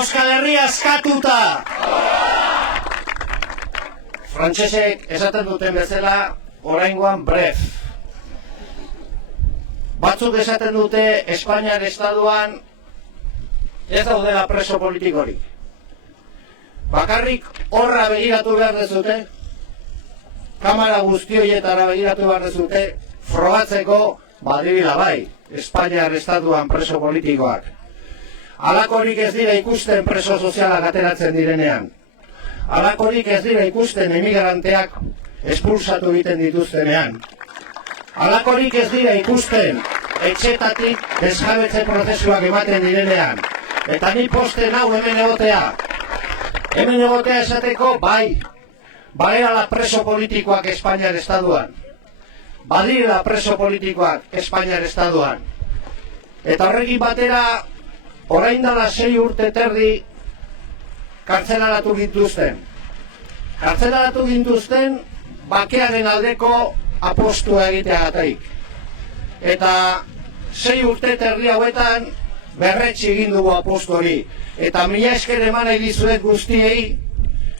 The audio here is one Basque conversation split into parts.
Euskal Herria askatuta! Frantsesek esaten duten bezala, oraingoan bref. Batzuk esaten dute Espainiar estatuan ez daudela preso politikorik. Bakarrik horra begiratu behar dezute, kamara guztioietara begiratu behar dezute, frogatzeko badirila bai, Espainiar estatuan preso politikoak. Halakorik ez dira ikusten preso sozialak ateratzen direnean. Halakorik ez dira ikusten emigranteak espulsatu egiten dituztenean. Halakorik ez dira ikusten etxetatik desjabetze prozesuak ematen direnean. Eta ni posten hau hemen egotea. Hemen egotea esateko bai, badirela preso politikoak Espainiar estatuan. Badirela preso politikoak Espainiar estatuan. Eta horrekin batera, orain dela 6 urte terdi kartzelaratu gintuzten. Kartzelaratu gintuzten bakearen aldeko apostua egiteagatik. Eta 6 urte terdi hauetan berretsi egin dugu apostu hori. Eta mila esker eman nahi dizuet guztiei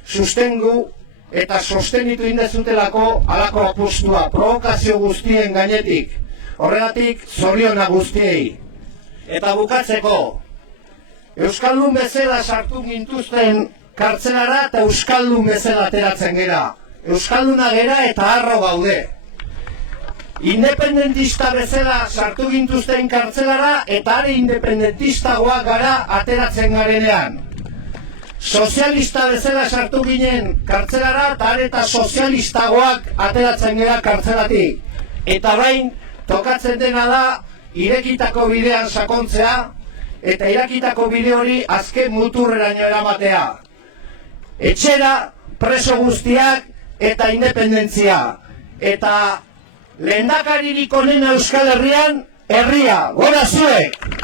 sustengu eta sostenitu indezutelako halako apostua, provokazio guztien gainetik. Horregatik zoriona guztiei. Eta bukatzeko, Euskaldun bezala sartu gintuzten kartzelara eta Euskaldun bezala ateratzen gera. Euskalduna gera eta harro gaude. Independentista bezala sartu gintuzten kartzelara eta are independentistagoak gara ateratzen garenean. Sozialista bezala sartu ginen kartzelara eta are eta sozialistagoak ateratzen gera kartzelatik. Eta orain tokatzen dena da irekitako bidean sakontzea, eta irakitako bide hori azken muturreraino eramatea. Etxera, preso guztiak eta independentzia. Eta lehendakaririk onena Euskal Herrian, herria, gora zuek!